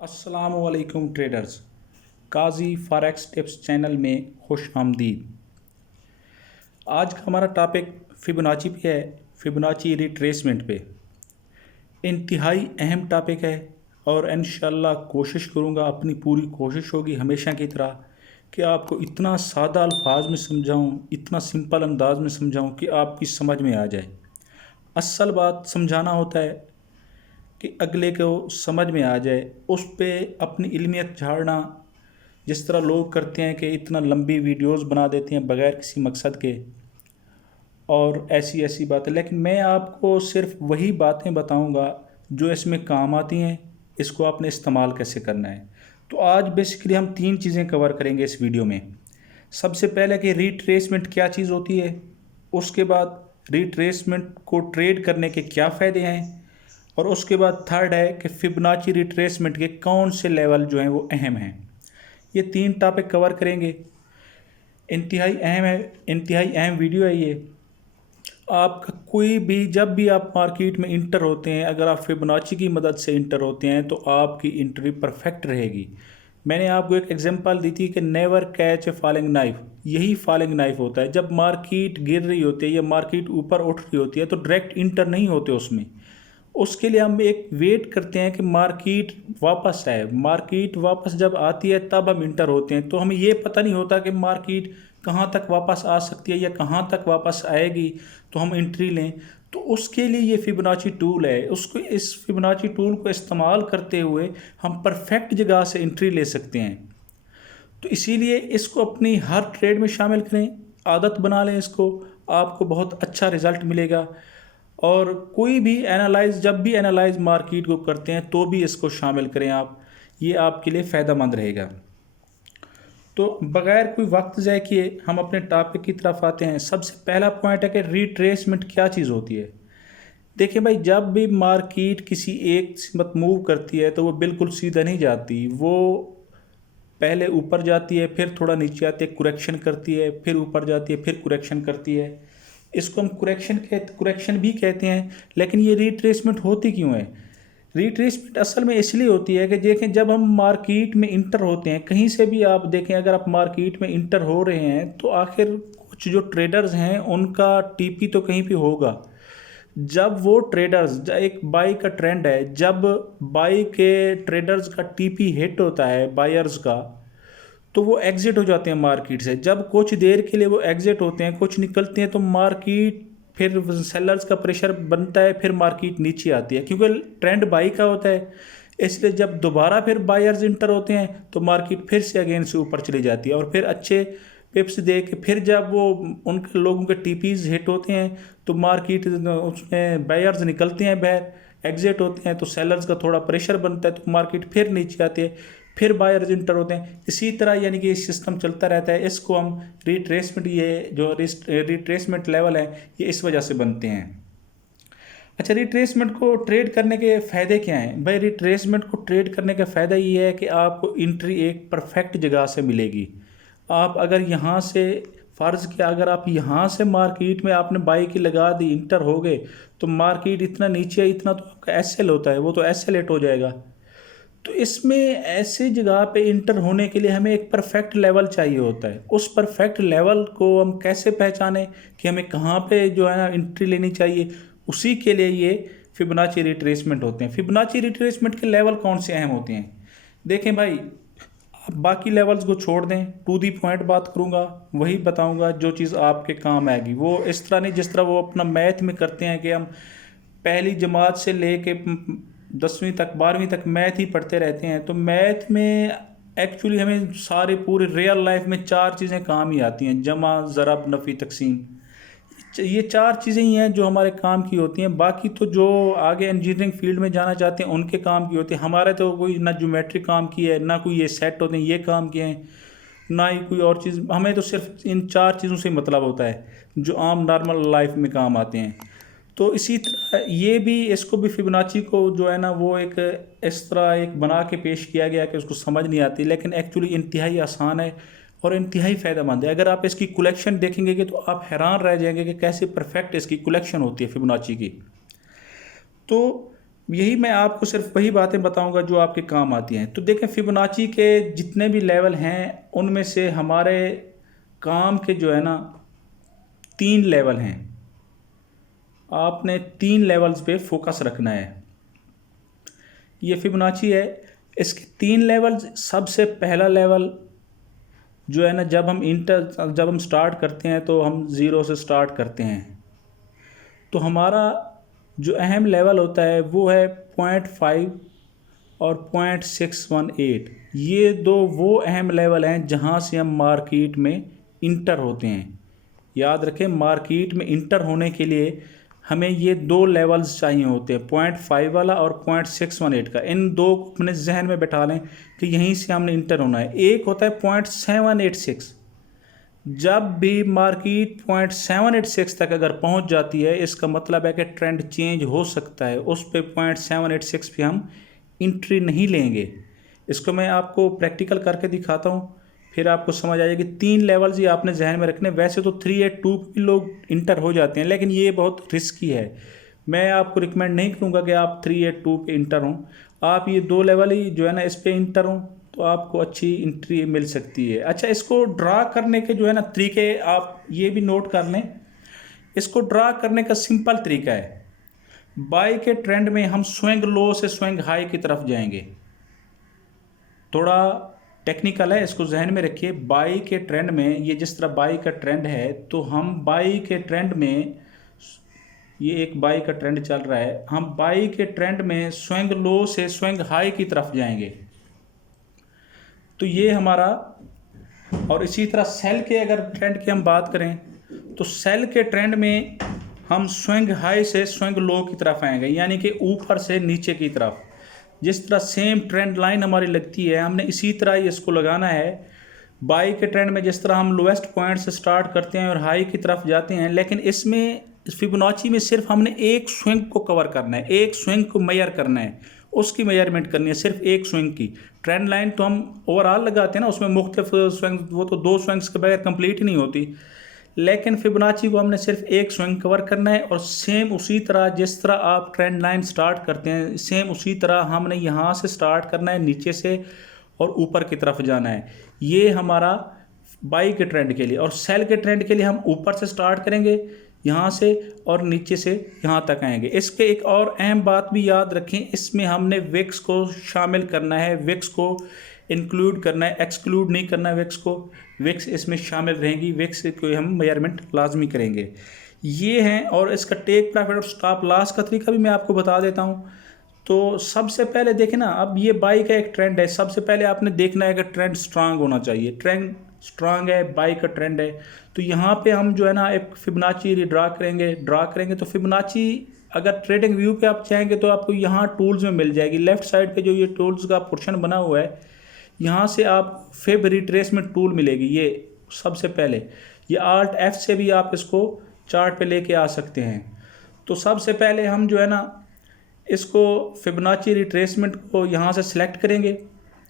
अस्सलामुअलैकुम ट्रेडर्स। काजी forex tips channel में खुश आमदीद। आज का हमारा टॉपिक फिबोनाची पे है, फिबोनाची रिट्रेसमेंट पे। इंतहाई अहम टॉपिक है और इंशाल्लाह कोशिश करूँगा, अपनी पूरी कोशिश होगी हमेशा की तरह कि आपको इतना सादा अल्फाज में समझाऊँ, इतना सिंपल अंदाज में समझाऊँ कि आपकी समझ में आ जाए। असल बात समझाना होता है कि अगले को समझ में आ जाए, उस पर अपनी इल्मियत झाड़ना जिस तरह लोग करते हैं कि इतना लंबी वीडियोस बना देते हैं बग़ैर किसी मकसद के और ऐसी ऐसी बातें। लेकिन मैं आपको सिर्फ वही बातें बताऊंगा जो इसमें काम आती हैं, इसको आपने इस्तेमाल कैसे करना है। तो आज बेसिकली हम 3 चीज़ें कवर करेंगे इस वीडियो में। सबसे पहले कि रिट्रेसमेंट क्या चीज़ होती है, उसके बाद रिट्रेसमेंट को ट्रेड करने के क्या फ़ायदे हैं, और उसके बाद थर्ड है कि फिबोनाची रिट्रेसमेंट के कौन से लेवल जो हैं वो अहम हैं। ये 3 टॉपिक कवर करेंगे। इंतहाई अहम है, इंतहाई अहम वीडियो है ये। आपका कोई भी, जब भी आप मार्केट में इंटर होते हैं, अगर आप फिबोनाची की मदद से इंटर होते हैं तो आपकी एंट्री परफेक्ट रहेगी। मैंने आपको एक एग्जांपल दी थी कि never catch a falling knife. यही फॉलिंग नाइफ होता है। जब मार्केट गिर रही होती है या मार्केट ऊपर उठ रही होती है तो डायरेक्ट इंटर नहीं होते उसमें। उसके लिए हम एक वेट करते हैं कि मार्केट वापस आए। मार्केट वापस जब आती है तब हम इंटर होते हैं। तो हमें ये पता नहीं होता कि मार्केट कहाँ तक वापस आ सकती है या कहाँ तक वापस आएगी तो हम एंट्री लें। तो उसके लिए ये फिबोनाची टूल है। उसको, इस फिबोनाची टूल को इस्तेमाल करते हुए हम परफेक्ट जगह से एंट्री ले सकते हैं। तो इसीलिए इसको अपनी हर ट्रेड में शामिल करें, आदत बना लें इसको, आपको बहुत अच्छा रिज़ल्ट मिलेगा। और कोई भी एनालाइज, जब भी एनालाइज मार्केट को करते हैं तो भी इसको शामिल करें आप, ये आपके लिए फ़ायदेमंद रहेगा। तो बग़ैर कोई वक्त ज़ाय किए हम अपने टॉपिक की तरफ आते हैं। सबसे पहला पॉइंट है कि रिट्रेसमेंट क्या चीज़ होती है। देखिए भाई, जब भी मार्केट किसी एक सिमत मूव करती है तो वो बिल्कुल सीधा नहीं जाती। वो पहले ऊपर जाती है, फिर थोड़ा नीचे आती है, कुरेक्शन करती है, फिर ऊपर जाती है, फिर कुरेक्शन करती है। इसको हम कुरेक्शन भी कहते हैं। लेकिन ये रिट्रेसमेंट होती क्यों है? रिट्रेसमेंट असल में इसलिए होती है कि देखें, जब हम मार्केट में इंटर होते हैं, कहीं से भी आप देखें, अगर आप मार्केट में इंटर हो रहे हैं तो आखिर कुछ जो ट्रेडर्स हैं उनका टीपी तो कहीं पे होगा। जब वो ट्रेडर्स, एक बाई का ट्रेंड है, जब बाई के ट्रेडर्स का टीपी हिट होता है बायर्स का, तो वो एग्जिट हो जाते हैं मार्केट से। जब कुछ देर के लिए वो एग्जिट होते हैं, कुछ निकलते हैं, तो मार्केट, फिर सेलर्स का प्रेशर बनता है, फिर मार्केट नीचे आती है क्योंकि ट्रेंड बाई का होता है। इसलिए जब दोबारा फिर बायर्स इंटर होते हैं तो मार्केट फिर से अगेन से ऊपर चली जाती है और फिर अच्छे पिप्स दे के फिर जब वो उनके लोगों के टीपीज हिट होते हैं तो मार्केट उसमें बायर्स निकलते हैं, बाहर एग्जिट होते हैं, तो सेलर्स का थोड़ा प्रेशर बनता है तो मार्केट फिर नीचे आती है, फिर बायर्स इंटर होते हैं। इसी तरह यानी कि सिस्टम चलता रहता है। इसको हम रिट्रेसमेंट, ये जो रिट्रेसमेंट लेवल है ये इस वजह से बनते हैं। अच्छा, रिट्रेसमेंट को ट्रेड करने के फ़ायदे क्या हैं भाई? रिट्रेसमेंट को ट्रेड करने का फ़ायदा ये है कि आपको एंट्री एक परफेक्ट जगह से मिलेगी। आप अगर यहाँ से, फ़र्ज़ किया अगर आप यहाँ से मार्केट में आपने बाई की लगा दी, इंटर हो गए, तो मार्केट इतना नीचे है, इतना तो आपका एसएल होता है, वो तो एसएलेट हो जाएगा। तो इसमें ऐसी जगह पे इंटर होने के लिए हमें एक परफेक्ट लेवल चाहिए होता है। उस परफेक्ट लेवल को हम कैसे पहचानें कि हमें कहाँ पे जो है ना एंट्री लेनी चाहिए, उसी के लिए ये फिबोनाची रिट्रेसमेंट होते हैं। फिबोनाची रिट्रेसमेंट के लेवल कौन से अहम होते हैं? देखें भाई, आप बाकी लेवल्स को छोड़ दें, टू दी पॉइंट बात करूँगा, वही बताऊँगा जो चीज़ आपके काम आएगी। वो इस तरह नहीं जिस तरह वो अपना मैथ में करते हैं कि हम पहली जमात से ले के 10वीं तक, 12वीं तक मैथ ही पढ़ते रहते हैं। तो मैथ में एक्चुअली हमें सारे पूरे रियल लाइफ में 4 चीज़ें काम ही आती हैं: जमा, ज़रब, नफ़ी, तकसीम। ये 4 चीज़ें ही हैं जो हमारे काम की होती हैं। बाकी तो जो आगे इंजीनियरिंग फील्ड में जाना चाहते हैं उनके काम की होती है। हमारे तो कोई ना ज्योमेट्री काम की है, ना कोई ये सेट होते हैं ये काम के हैं, ना ही कोई और चीज़। हमें तो सिर्फ इन 4 चीज़ों से मतलब होता है जो आम नॉर्मल लाइफ में काम आते हैं। तो इसी तरह ये भी, इसको भी फिबोनाची को जो है ना वो एक इस तरह एक बना के पेश किया गया कि उसको समझ नहीं आती, लेकिन एक्चुअली इंतहाई आसान है और इंतहाई फ़ायदेमंद है। अगर आप इसकी कलेक्शन देखेंगे कि तो आप हैरान रह जाएंगे कि कैसे परफेक्ट इसकी कलेक्शन होती है फिबोनाची की। तो यही मैं आपको सिर्फ वही बातें बताऊंगा जो आपके काम आती हैं। तो देखें, फिबोनाची के जितने भी लेवल हैं उनमें से हमारे काम के जो है ना 3 लेवल हैं। आपने 3 लेवल्स पे फोकस रखना है। ये फिबोनाची है, इसके 3 लेवल्स। सबसे पहला लेवल जो है ना, जब हम स्टार्ट करते हैं तो हम 0 से स्टार्ट करते हैं। तो हमारा जो अहम लेवल होता है वो है 0.5 और 0.618। ये दो वो अहम लेवल हैं जहाँ से हम मार्केट में इंटर होते हैं। याद रखें, मार्केट में इंटर होने के लिए हमें ये 2 लेवल्स चाहिए होते हैं, 0.5 वाला और 0.618 का। इन दो को अपने जहन में बैठा लें कि यहीं से हमने इंटर होना है। एक होता है 0.786। जब भी मार्केट 0.786 तक अगर पहुंच जाती है, इसका मतलब है कि ट्रेंड चेंज हो सकता है। उस पे 0.786 पे हम इंट्री नहीं लेंगे। इसको मैं आपको प्रैक्टिकल करके दिखाता हूँ, फिर आपको समझ आ जाएगी। 3 लेवल्स ही आपने जहन में रखने। वैसे तो 382 पे लोग इंटर हो जाते हैं, लेकिन ये बहुत रिस्की है। मैं आपको रिकमेंड नहीं करूँगा कि आप 382 पे इंटर हों। आप ये 2 लेवल ही जो है ना, इस पे इंटर हों तो आपको अच्छी एंट्री मिल सकती है। अच्छा, इसको ड्रा करने के जो है ना तरीके आप ये भी नोट कर लें। इसको ड्रा करने का सिंपल तरीका है, बाई के ट्रेंड में हम स्विंग लो से स्विंग हाई की तरफ जाएंगे। थोड़ा टेक्निकल है, इसको जहन में रखिए। बाई के ट्रेंड में, ये जिस तरह बाई का ट्रेंड है, तो हम बाई के ट्रेंड में, ये एक बाई का ट्रेंड चल रहा है, हम बाई के ट्रेंड में स्विंग लो से स्विंग हाई की तरफ जाएंगे। तो ये हमारा, और इसी तरह सेल के अगर ट्रेंड की हम बात करें तो सेल के ट्रेंड में हम स्विंग हाई से स्विंग लो की तरफ आएंगे, यानी कि ऊपर से नीचे की तरफ। जिस तरह सेम ट्रेंड लाइन हमारी लगती है, हमने इसी तरह ही इसको लगाना है। बाई के ट्रेंड में जिस तरह हम लोएस्ट पॉइंट से स्टार्ट करते हैं और हाई की तरफ जाते हैं, लेकिन इसमें फिबोनाची में सिर्फ हमने एक स्विंग को कवर करना है, एक स्विंग को मेजर करना है, उसकी मेजरमेंट करनी है, सिर्फ एक स्विंग की। ट्रेंड लाइन तो हम ओवरऑल लगाते हैं ना, उसमें मुख्तलिफ स्विंग, वो तो 2 स्विंग्स के बगैर कंप्लीट ही नहीं होती। लेकिन फिबोनाची को हमने सिर्फ एक स्विंग कवर करना है, और सेम उसी तरह जिस तरह आप ट्रेंड लाइन स्टार्ट करते हैं, सेम उसी तरह हमने यहाँ से स्टार्ट करना है, नीचे से, और ऊपर की तरफ जाना है। ये हमारा बाई के ट्रेंड के लिए। और सेल के ट्रेंड के लिए हम ऊपर से स्टार्ट करेंगे यहाँ से, और नीचे से यहाँ तक आएंगे। इसके एक और अहम बात भी याद रखें, इसमें हमने विक्स को शामिल करना है, विक्स को इंक्लूड करना है, एक्सक्लूड नहीं करना है विक्स को। विक्स इसमें शामिल रहेंगी, विक्स को हम मेजरमेंट लाजमी करेंगे। ये हैं, और इसका टेक प्रॉफिट और स्टॉप लॉस का तरीका भी मैं आपको बता देता हूँ। तो सबसे पहले देखें ना, अब ये बाई का एक ट्रेंड है, सबसे पहले आपने देखना है कि ट्रेंड स्ट्रांग होना चाहिए। ट्रेंड स्ट्रांग है, बाई का ट्रेंड है, तो यहाँ पे हम जो है ना एक फिबोनाची ड्रा करेंगे। तो फिबोनाची अगर ट्रेडिंग व्यू पे आप चाहेंगे तो आपको यहाँ टूल्स में मिल जाएगी। लेफ्ट साइड पे जो ये टूल्स का पोर्शन बना हुआ है, यहाँ से आप फिब रिट्रेसमेंट टूल मिलेगी। ये सबसे पहले, ये Alt F से भी आप इसको चार्ट पे लेके आ सकते हैं। तो सबसे पहले हम जो है ना इसको फिबोनाची रिट्रेसमेंट को यहाँ से सिलेक्ट करेंगे।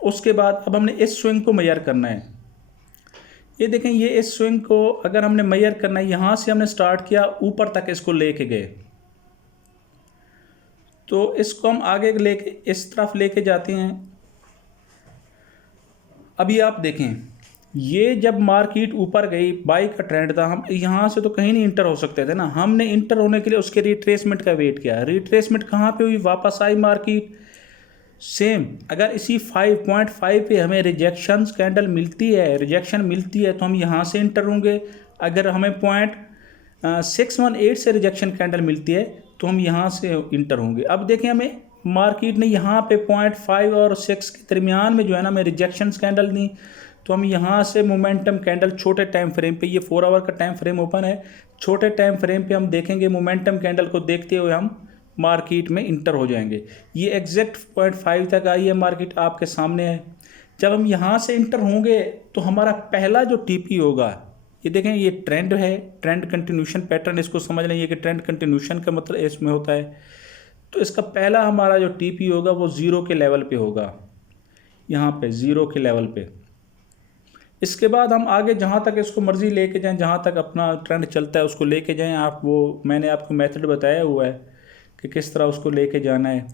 उसके बाद अब हमने इस स्विंग को मेजर करना है। ये देखें, ये इस स्विंग को अगर हमने मेजर करना है, यहाँ से हमने स्टार्ट किया, ऊपर तक इसको लेके गए, तो इसको हम आगे लेके इस तरफ लेके जाते हैं। अभी आप देखें, ये जब मार्केट ऊपर गई, बाई का ट्रेंड था, हम यहाँ से तो कहीं नहीं इंटर हो सकते थे ना। हमने इंटर होने के लिए उसके रिट्रेसमेंट का वेट किया। रिट्रेसमेंट कहाँ पे हुई? वापस आई मार्केट। सेम अगर इसी 5.5 पे हमें रिजेक्शन कैंडल मिलती है तो हम यहाँ से इंटर होंगे। अगर हमें 0.618 से रिजेक्शन कैंडल मिलती है तो हम यहाँ से इंटर होंगे। अब देखें, हमें मार्केट ने यहाँ पे 0.5 और 6 के दरमियान में जो है ना हमें रिजेक्शन कैंडल दी, तो हम यहाँ से मोमेंटम कैंडल छोटे टाइम फ्रेम पे, ये 4 आवर का टाइम फ्रेम ओपन है, छोटे टाइम फ्रेम पे हम देखेंगे, मोमेंटम कैंडल को देखते हुए हम मार्केट में इंटर हो जाएंगे। ये एग्जैक्ट 0.5 तक आई है मार्केट, आपके सामने है। जब हम यहाँ से इंटर होंगे तो हमारा पहला जो टीपी होगा, ये देखें, ये ट्रेंड है, ट्रेंड कंटिन्यूशन पैटर्न, इसको समझ लें कि ट्रेंड कंटिन्यूशन का मतलब इसमें होता है। तो इसका पहला हमारा जो टीपी होगा वो 0 के लेवल पे होगा, यहाँ पे 0 के लेवल पे। इसके बाद हम आगे जहाँ तक इसको मर्ज़ी लेके जाएं, जहाँ तक अपना ट्रेंड चलता है उसको लेके जाएं आप। वो मैंने आपको मेथड बताया हुआ है कि किस तरह उसको लेके जाना है।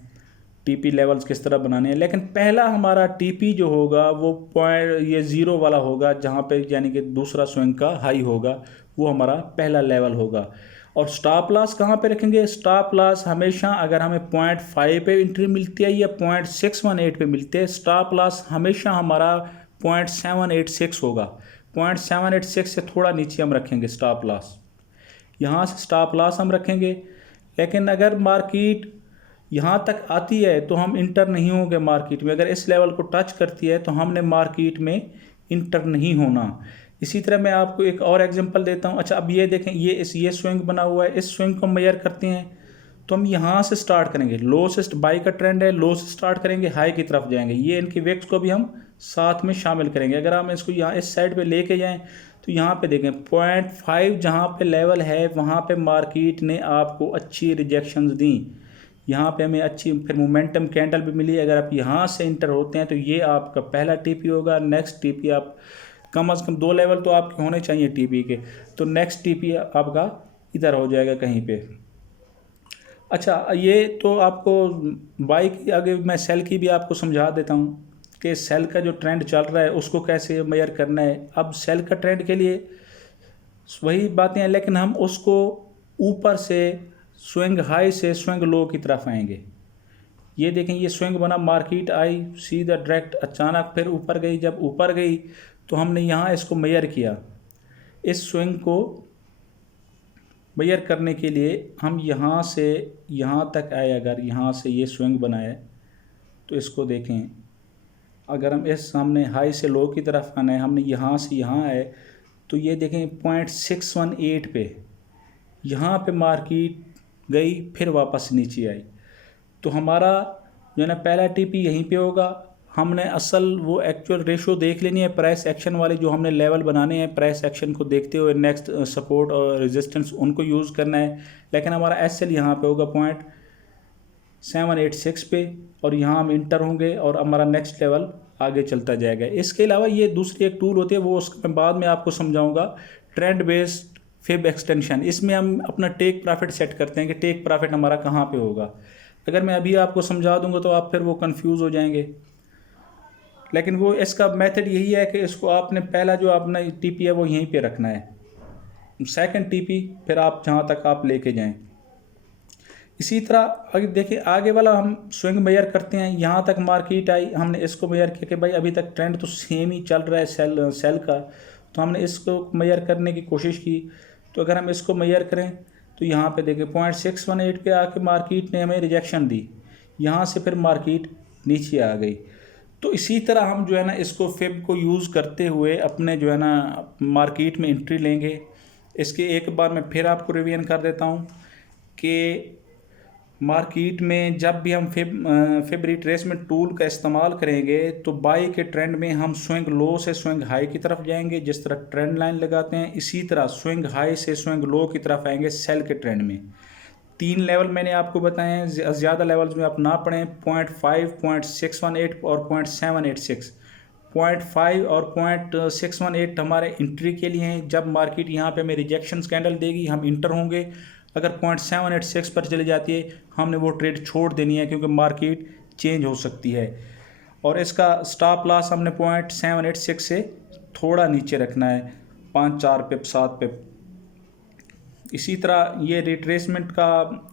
टीपी लेवल्स किस तरह बनाने हैं। लेकिन पहला हमारा टीपी जो होगा वो पॉइंट ये 0 वाला होगा, जहाँ पे यानी कि दूसरा स्विंग का हाई होगा, वो हमारा पहला लेवल होगा। और स्टॉप लॉस कहाँ पे रखेंगे? स्टॉप लॉस हमेशा अगर हमें 0.5 पे एंट्री मिलती है या 0.618 पे मिलती है, स्टॉप लॉस हमेशा हमारा 0.786 होगा। 0.786 से थोड़ा नीचे हम रखेंगे स्टॉप लॉस, यहाँ से स्टॉप लॉस हम रखेंगे। लेकिन अगर मार्केट यहाँ तक आती है तो हम इंटर नहीं होंगे मार्केट में। अगर इस लेवल को टच करती है तो हमने मार्केट में इंटर नहीं होना। इसी तरह मैं आपको एक और एग्जांपल देता हूँ। अच्छा, अब ये देखें, ये स्विंग बना हुआ है, इस स्विंग को मेजर करते हैं तो हम यहाँ से स्टार्ट करेंगे। लो से बाई का ट्रेंड है, लो से स्टार्ट करेंगे, हाई की तरफ जाएंगे। ये इनकी विक्स को भी हम साथ में शामिल करेंगे। अगर हम इसको यहाँ इस साइड पे लेके जाएं तो यहाँ पे देखें 0.5 जहाँ पे लेवल है वहाँ पे मार्केट ने आपको अच्छी रिजेक्शंस दी। यहाँ पे हमें अच्छी फिर मोमेंटम कैंडल भी मिली। अगर आप यहाँ से इंटर होते हैं तो ये आपका पहला टीपी होगा। नेक्स्ट टीपी आप कम से कम 2 लेवल तो आपके होने चाहिए टीपी के, तो नेक्स्ट टीपी आपका इधर हो जाएगा कहीं पे। अच्छा, ये तो आपको बाई की, आगे मैं सेल की भी आपको समझा देता हूँ कि सेल का जो ट्रेंड चल रहा है उसको कैसे मेजर करना है। अब सेल का ट्रेंड के लिए वही बातें हैं, लेकिन हम उसको ऊपर से स्विंग हाई से स्विंग लो की तरफ आएंगे। ये देखें, ये स्विंग बना, मार्केट आई सीधा डायरेक्ट अचानक फिर ऊपर गई। जब ऊपर गई तो हमने यहाँ इसको मेजर किया। इस स्विंग को मेजर करने के लिए हम यहाँ से यहाँ तक आए। अगर यहाँ से ये स्विंग बनाए तो इसको देखें, अगर हम इस सामने हाई से लो की तरफ आना है, हमने यहाँ से यहाँ आए तो ये देखें 0.618 पे यहाँ पे मार्केट गई, फिर वापस नीचे आई। तो हमारा जो है ना पहला टीपी यहीं पे होगा। हमने असल वो एक्चुअल रेशो देख लेनी है, प्राइस एक्शन वाले जो हमने लेवल बनाने हैं, प्राइस एक्शन को देखते हुए नेक्स्ट सपोर्ट और रेजिस्टेंस उनको यूज़ करना है। लेकिन हमारा एसएल यहाँ पे होगा 0.786 पे, और यहाँ हम इंटर होंगे और हमारा नेक्स्ट लेवल आगे चलता जाएगा। इसके अलावा ये दूसरी एक टूल होती है, वो उसका मैं बाद में आपको समझाऊंगा, ट्रेंड बेस्ड फिब एक्सटेंशन। इसमें हम अपना टेक प्रॉफिट सेट करते हैं कि टेक प्रॉफिट हमारा कहाँ पे होगा। अगर मैं अभी आपको समझा दूंगा तो आप फिर वो कंफ्यूज हो जाएंगे। लेकिन वो इसका मेथड यही है कि इसको आपने पहला जो अपना टीपी है वो यहीं पे रखना है, सेकंड टीपी फिर आप जहाँ तक आप लेके जाएं। इसी तरह अगर देखिए आगे वाला हम स्विंग मेजर करते हैं, यहाँ तक मार्केट आई, हमने इसको मेजर किया कि भाई अभी तक ट्रेंड तो सेम ही चल रहा है सेल का, तो हमने इसको मेजर करने की कोशिश की। तो अगर हम इसको मेजर करें तो यहाँ पे देखिए 0.618 पे आके मार्केट ने हमें रिजेक्शन दी, यहाँ से फिर मार्केट नीचे आ गई। तो इसी तरह हम जो है ना इसको फिब को यूज़ करते हुए अपने जो है ना मार्केट में एंट्री लेंगे। इसके एक बार मैं फिर आपको रिवीजन कर देता हूँ कि मार्केट में जब भी हम फिब रिट्रेसमेंट टूल का इस्तेमाल करेंगे तो बाई के ट्रेंड में हम स्विंग लो से स्विंग हाई की तरफ जाएंगे। जिस तरह ट्रेंड लाइन लगाते हैं इसी तरह स्विंग हाई से स्विंग लो की तरफ आएंगे सेल के ट्रेंड में। 3 लेवल मैंने आपको बताए हैं, ज़्यादा लेवल्स में आप ना पढ़ें। 0.5, 0.618 और 0.786। 0.5 और 0.618 हमारे इंट्री के लिए हैं। जब मार्केट यहाँ पे हमें रिजेक्शन कैंडल देगी हम इंटर होंगे। अगर 0.786 पर चली जाती है हमने वो ट्रेड छोड़ देनी है, क्योंकि मार्केट चेंज हो सकती है। और इसका स्टॉप लॉस हमने 0.786 से थोड़ा नीचे रखना है, 5-4 पिप 7 पिप। इसी तरह ये रिट्रेसमेंट का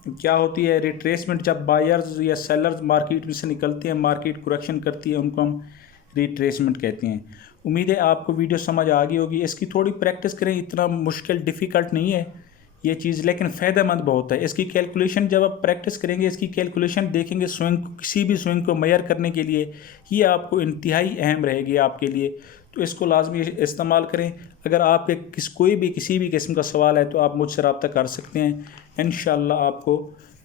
क्या होती है, रिट्रेसमेंट जब बायर्स या सेलर्स मार्केट में से निकलते हैं, मार्केट करेक्शन करती है, उनको हम रिट्रेसमेंट कहते हैं। उम्मीद है आपको वीडियो समझ आ गई होगी। इसकी थोड़ी प्रैक्टिस करें, इतना मुश्किल डिफ़िकल्ट नहीं है ये चीज़, लेकिन फ़ायदेमंद बहुत है। इसकी कैलकुलेशन जब आप प्रैक्टिस करेंगे, इसकी कैलकुलेशन देखेंगे स्विंग, किसी भी स्विंग को मेजर करने के लिए ये आपको इंतहाई अहम रहेगी आपके लिए, तो इसको लाजमी इस्तेमाल करें। अगर आपके किसी भी किस्म का सवाल है तो आप मुझसे रब्ता कर सकते हैं, इंशाअल्लाह आपको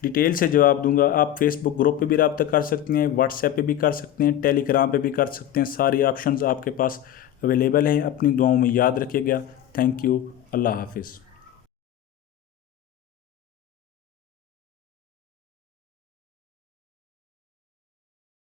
डिटेल से जवाब दूंगा। आप फेसबुक ग्रुप पे भी रब्ता कर सकते हैं, व्हाट्सएप पे भी कर सकते हैं, टेलीग्राम पे भी कर सकते हैं। सारी ऑप्शंस आपके पास अवेलेबल हैं। अपनी दुआओं में याद रखिएगा। Thank you. अल्लाह हाफिज़।